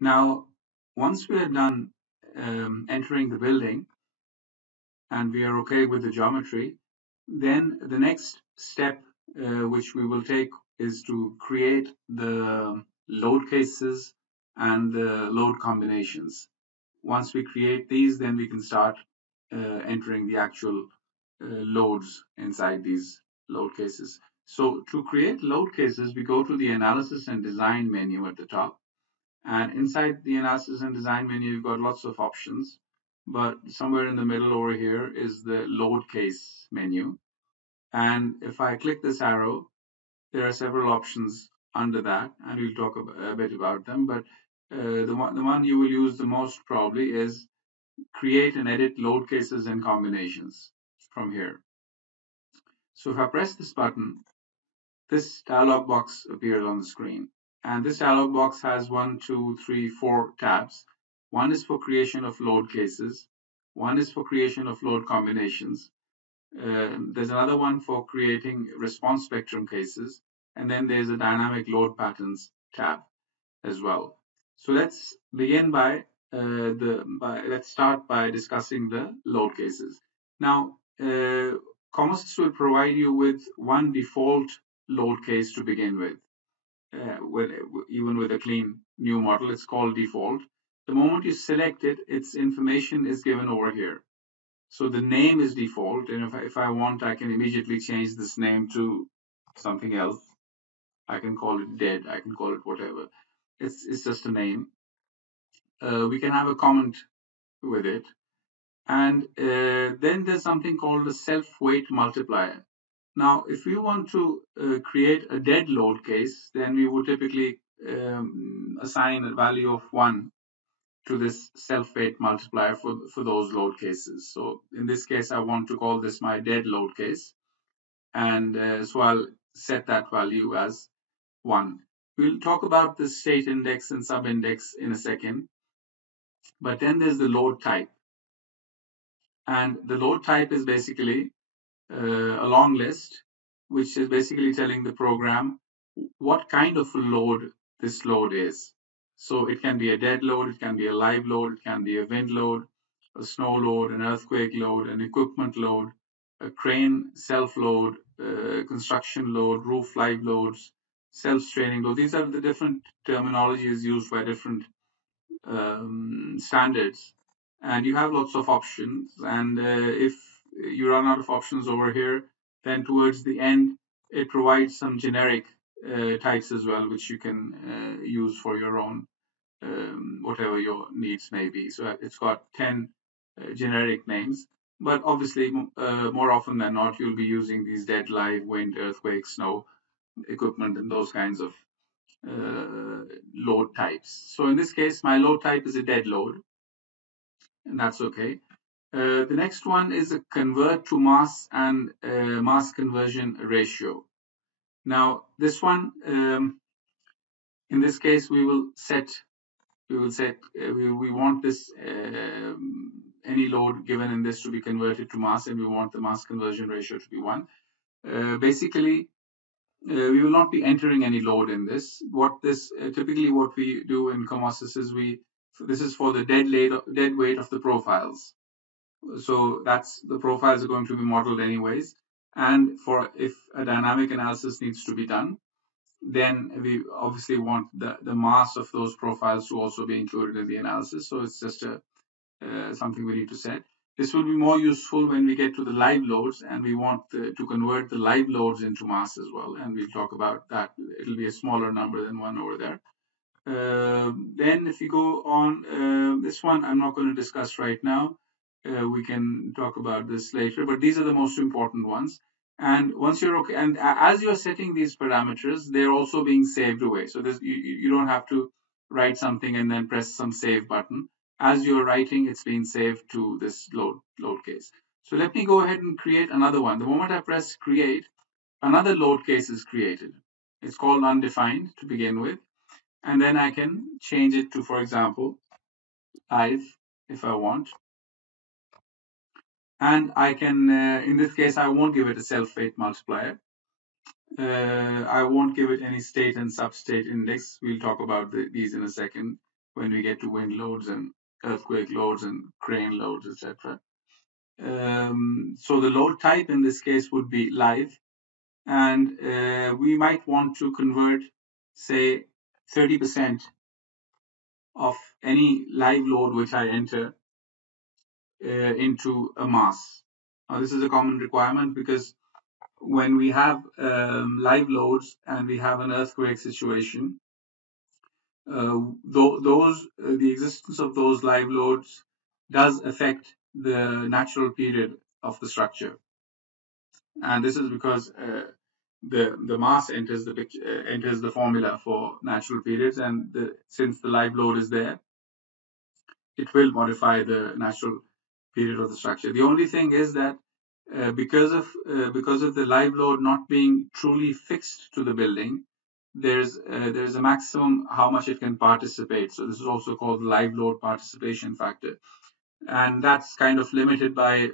Now, once we are done entering the building and we are okay with the geometry, then the next step which we will take is to create the load cases and the load combinations. Once we create these, then we can start entering the actual loads inside these load cases. So to create load cases, we go to the analysis and design menu at the top. And inside the analysis and design menu, you've got lots of options. But somewhere in the middle over here is the load case menu. And if I click this arrow, there are several options under that, and we'll talk a bit about them. But the one you will use the most probably is create and edit load cases and combinations from here. So if I press this button, this dialog box appears on the screen. And this dialog box has 1, 2, 3, 4 tabs. One is for creation of load cases. One is for creation of load combinations. There's another one for creating response spectrum cases. And then there's a dynamic load patterns tab as well. So let's begin by let's start by discussing the load cases. Now, COMOSYS will provide you with one default load case to begin with. Even with a clean new model, it's called default. The moment you select it, its information is given over here. So the name is default, and if I want, I can immediately change this name to something else. I can call it dead, I can call it whatever. It's just a name. We can have a comment with it. And then there's something called the self-weight multiplier. Now, if we want to create a dead load case, then we would typically assign a value of 1 to this self-weight multiplier for those load cases. So in this case, I want to call this my dead load case. And so I'll set that value as 1. We'll talk about the state index and sub-index in a second. But then there's the load type. And the load type is basically a long list, which is basically telling the program what kind of a load this load is. So it can be a dead load, it can be a live load, it can be a wind load, a snow load, an earthquake load, an equipment load, a crane self-load, construction load, roof live loads, self-straining load. These are the different terminologies used by different standards. And you have lots of options. And if you run out of options over here, then towards the end, it provides some generic types as well, which you can use for your own, whatever your needs may be. So it's got 10 generic names. But obviously, more often than not, you'll be using these dead, live, wind, earthquake, snow equipment, and those kinds of load types. So in this case, my load type is a dead load, and that's okay. The next one is a convert to mass and mass conversion ratio. Now, this one, in this case, we want this any load given in this to be converted to mass, and we want the mass conversion ratio to be 1. Basically, we will not be entering any load in this. Typically what we do in COMOSYS is this is for the dead weight of the profiles. So that's the profiles are going to be modeled anyways. And if a dynamic analysis needs to be done, then we obviously want the mass of those profiles to also be included in the analysis. So it's just something we need to set. This will be more useful when we get to the live loads and we want to convert the live loads into mass as well. And we'll talk about that. It'll be a smaller number than 1 over there. Then if you go on, this one I'm not going to discuss right now. We can talk about this later, but these are the most important ones. And once you're okay, and as you're setting these parameters, they're also being saved away. So you don't have to write something and then press some save button. As you're writing, it's being saved to this load case. So let me go ahead and create another one. The moment I press create, another load case is created. It's called undefined to begin with. And then I can change it to, for example, if I want. And I can, in this case, I won't give it a self-weight multiplier. I won't give it any state and substate index. We'll talk about these in a second. when we get to wind loads and earthquake loads and crane loads, etc. So the load type in this case would be live, and we might want to convert, say, 30% of any live load which I enter into a mass. Now, this is a common requirement because when we have live loads and we have an earthquake situation, the existence of those live loads does affect the natural period of the structure, and this is because the mass enters the picture, enters the formula for natural periods, and since the live load is there, it will modify the natural period of the structure. The only thing is that because of the live load not being truly fixed to the building, there's a maximum how much it can participate. So this is also called live load participation factor, and that's kind of limited by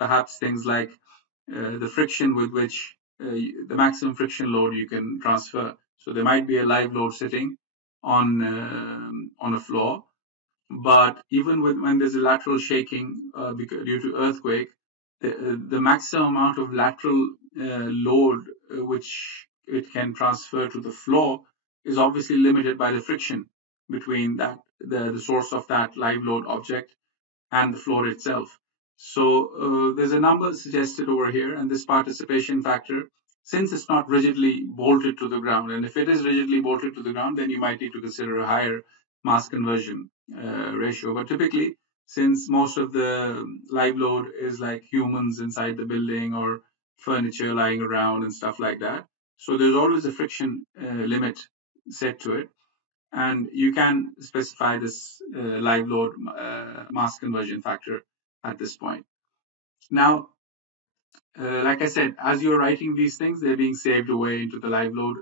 perhaps things like the friction with which the maximum friction load you can transfer. So there might be a live load sitting on a floor, but even when there's a lateral shaking due to earthquake, the maximum amount of lateral load which it can transfer to the floor is obviously limited by the friction between the source of that live load object and the floor itself. So there's a number suggested over here, and this participation factor, since it's not rigidly bolted to the ground, and if it is rigidly bolted to the ground, then you might need to consider a higher mass conversion ratio. But typically, since most of the live load is like humans inside the building or furniture lying around and stuff like that, so there's always a friction limit set to it, and you can specify this live load mass conversion factor at this point. Now, like I said, as you're writing these things, they're being saved away into the live load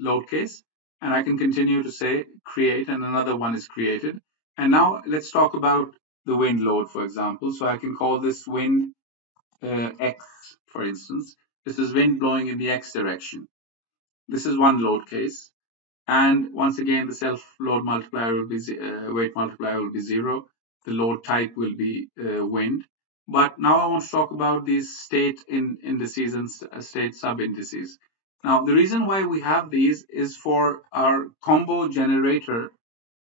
load case, and I can continue to say create, and another one is created. And now let's talk about the wind load, for example. So I can call this wind X, for instance. This is wind blowing in the X direction. This is one load case. And once again, the self-load multiplier will be weight multiplier will be 0. The load type will be wind. But now I want to talk about these state indices and state sub-indices. Now, the reason why we have these is for our combo generator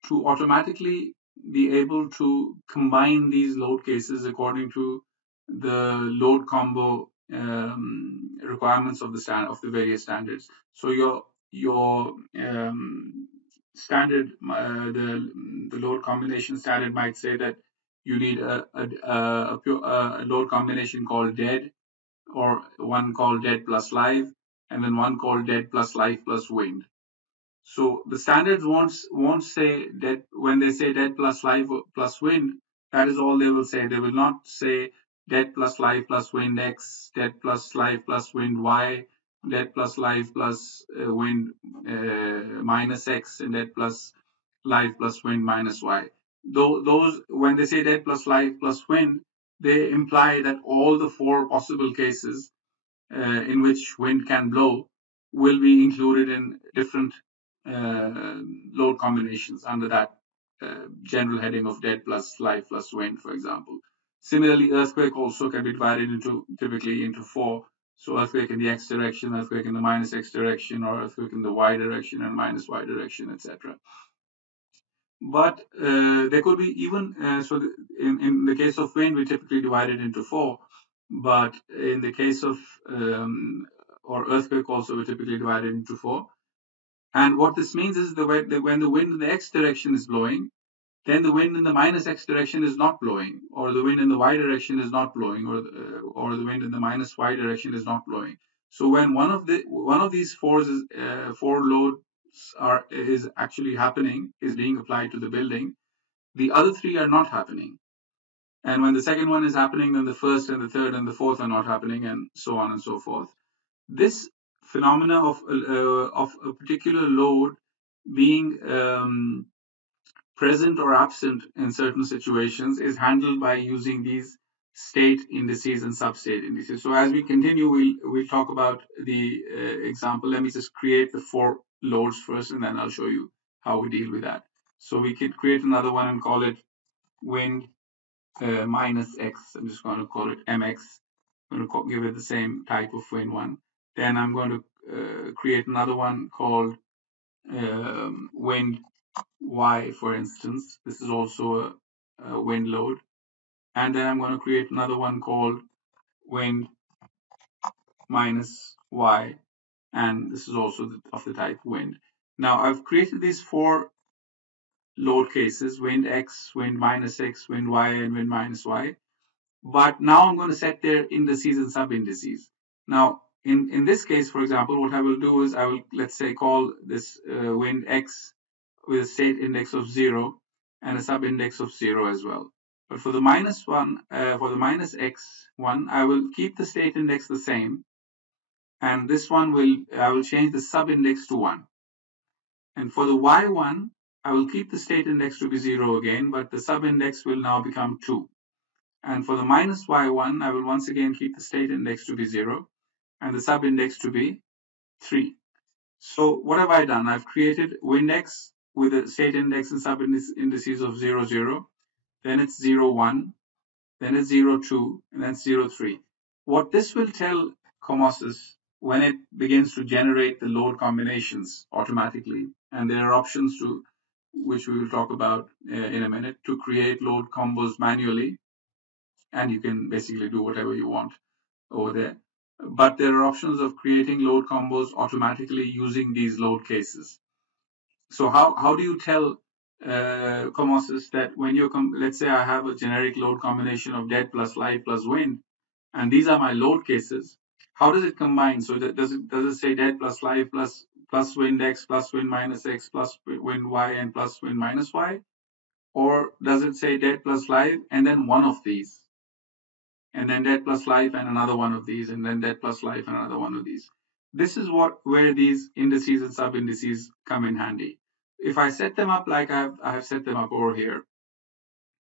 to automatically be able to combine these load cases according to the load combo requirements of the various standards. So your standard, the load combination standard might say that you need a load combination called dead, or one called dead plus live, and then one called dead plus live plus wind. So the standards won't say dead when they say dead plus live plus wind. That is all they will say. They will not say dead plus live plus wind X, dead plus live plus wind Y, dead plus live plus wind minus X, and dead plus live plus wind minus Y. Those when they say dead plus live plus wind, they imply that all the four possible cases in which wind can blow will be included in different load combinations under that general heading of dead plus live plus wind, for example. Similarly, earthquake also can be divided typically into four. So earthquake in the X direction, earthquake in the minus X direction, or earthquake in the Y direction and minus Y direction, etc. But there could be even, in the case of wind, we typically divide it into four. But in the case of, or earthquake also, we typically divide it into four. And what this means is that when the wind in the X direction is blowing, then the wind in the minus X direction is not blowing, or the wind in the Y direction is not blowing, or the wind in the minus Y direction is not blowing. So when one of these four loads is actually happening, is being applied to the building, the other three are not happening. And when the second one is happening, then the first and the third and the fourth are not happening, and so on and so forth. This phenomena of a particular load being present or absent in certain situations is handled by using these state indices and substate indices. So as we continue, we'll talk about the example. Let me just create the four loads first, and then I'll show you how we deal with that. So we could create another one and call it wind minus x. I'm just going to call it mx. I'm going to give it the same type of wind one. Then I'm going to create another one called wind y, for instance. This is also a wind load. And then I'm going to create another one called wind minus y, and this is also of the type wind. Now I've created these 4 load cases: wind x, wind minus x, wind y, and wind minus y. But now I'm going to set their indices and sub-indices. Now in this case, for example, what I will do is I will, let's say, call this wind x with a state index of 0 and a sub-index of 0 as well. But for the minus x one, I will keep the state index the same, and this one I will change the sub-index to 1. And for the y1, I will keep the state index to be 0 again, but the sub-index will now become 2. And for the minus y1, I will once again keep the state index to be 0 and the sub-index to be 3. So what have I done? I've created wind x with a state index and sub-indices of 0, 0. Then it's 0, 1. Then it's 0, 2. And then 0, 3. What this will tell COMOSYS when it begins to generate the load combinations automatically, and there are options to which we will talk about in a minute, to create load combos manually, and you can basically do whatever you want over there. But there are options of creating load combos automatically using these load cases. So how do you tell COMOSYS that when you let's say I have a generic load combination of dead plus live plus wind, and these are my load cases, how does it combine? So does it say dead plus live plus wind x plus wind minus x plus wind y and plus wind minus y? Or does it say dead plus live and then one of these, and then dead plus live and another one of these, and then dead plus live and another one of these? This is where these indices and sub-indices come in handy. If I set them up like I have set them up over here,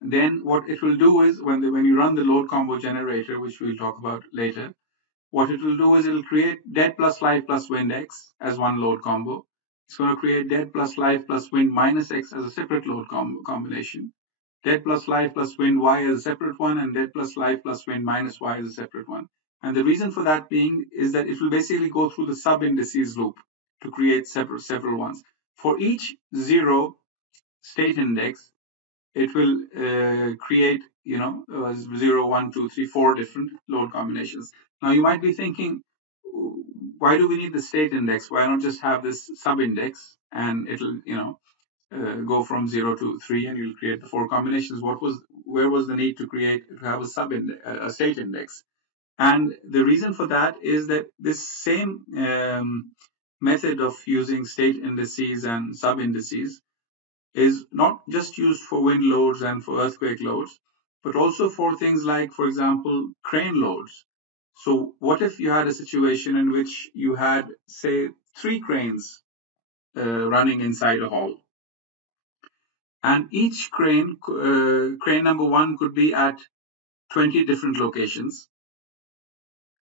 then what it will do is when you run the load combo generator, which we'll talk about later, what it will do is it'll create dead plus live plus wind x as one load combo. It's going to create dead plus live plus wind minus x as a separate load combination. Dead plus live plus wind y as a separate one, and dead plus live plus wind minus y as a separate one. And the reason for that being is that it will basically go through the sub-indices loop to create several ones. For each 0 state index, it will create 0, 1, 2, 3, 4 different load combinations. Now you might be thinking, why do we need the state index? Why not just have this sub-index and it'll go from 0 to 3 and you'll create the 4 combinations? Where was the need to have a state index? And the reason for that is that this same method of using state indices and sub-indices is not just used for wind loads and for earthquake loads, but also for things like, for example, crane loads. So what if you had a situation in which you had, say, 3 cranes running inside a hall? And each crane number 1 could be at 20 different locations.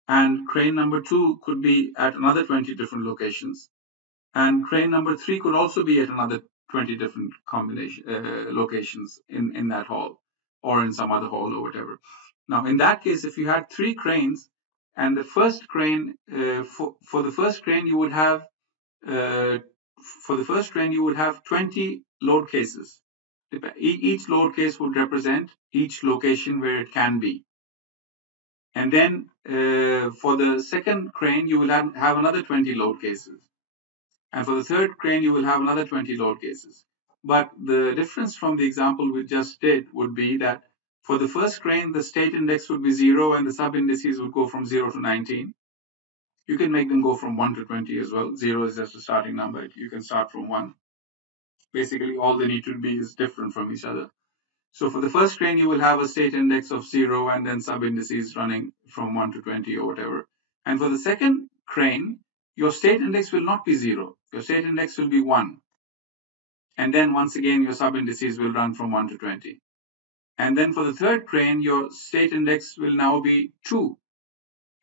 And crane number 2 could be at another 20 different locations. And crane number 3 could also be at another 20 different locations in that hall or in some other hall or whatever. Now, in that case, if you had 3 cranes, and the first crane, for the first crane, you would have 20 load cases. Each load case would represent each location where it can be. And then for the second crane, you will have another 20 load cases. And for the third crane, you will have another 20 load cases. But the difference from the example we just did would be that for the first crane, the state index would be 0 and the sub-indices would go from 0 to 19. You can make them go from 1 to 20 as well. 0 is just a starting number. You can start from 1. Basically, all they need to be is different from each other. So for the first crane, you will have a state index of 0 and then sub-indices running from 1 to 20 or whatever. And for the second crane, your state index will not be 0. Your state index will be 1. And then once again, your sub-indices will run from 1 to 20. And then for the third crane, your state index will now be 2.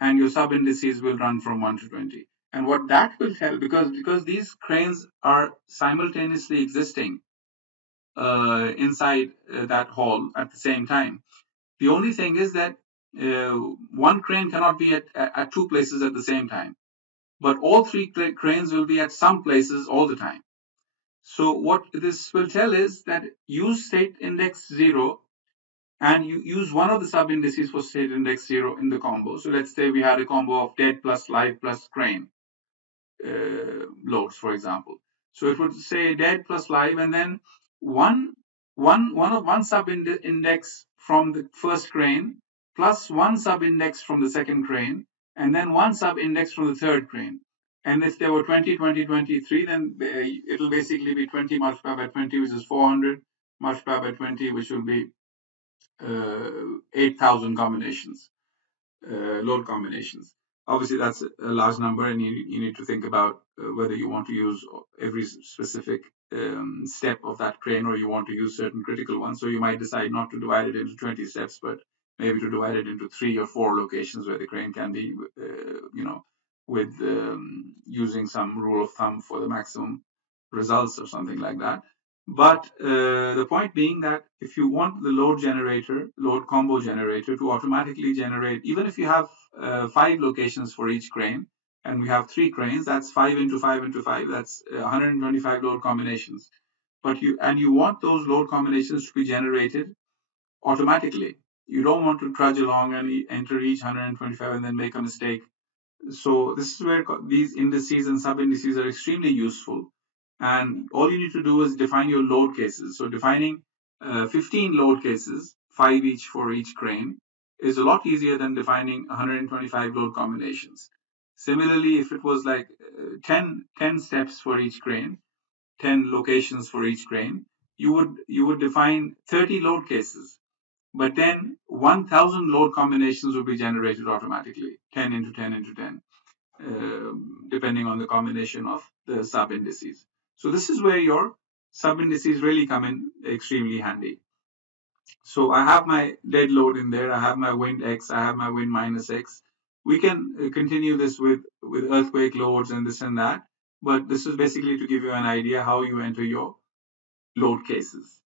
And your sub-indices will run from 1 to 20. And what that will tell, because these cranes are simultaneously existing inside that hall at the same time. The only thing is that uh, one crane cannot be at two places at the same time, but all three cranes will be at some places all the time. So what this will tell is that use state index 0 and you use one of the sub indices for state index 0 in the combo. So let's say we had a combo of dead plus live plus crane loads, for example. So it would say dead plus live, and then one sub index from the first crane plus one sub index from the second crane, and then one sub index from the third crane. And if there were 20, 20, 23, then it'll basically be 20 multiplied by 20, which is 400, multiplied by 20, which will be 8,000 combinations, load combinations. Obviously, that's a large number, and you need to think about whether you want to use every specific step of that crane or you want to use certain critical ones. So you might decide not to divide it into 20 steps, but maybe to divide it into 3 or 4 locations where the crane can be, with using some rule of thumb for the maximum results or something like that. But the point being that if you want the load combo generator to automatically generate, even if you have 5 locations for each crane, and we have 3 cranes, that's 5 into 5 into 5, that's 125 load combinations. But you want those load combinations to be generated automatically. You don't want to trudge along and enter each 125 and then make a mistake. So this is where these indices and sub indices are extremely useful. And all you need to do is define your load cases. So defining 15 load cases, 5 each for each crane, is a lot easier than defining 125 load combinations. Similarly, if it was like 10 steps for each crane, 10 locations for each crane, you would define 30 load cases. But then 1,000 load combinations will be generated automatically, 10 into 10 into 10, depending on the combination of the sub indices. So this is where your sub indices really come in extremely handy. So I have my dead load in there, I have my wind X, I have my wind minus X. We can continue this with earthquake loads and this and that, but this is basically to give you an idea how you enter your load cases.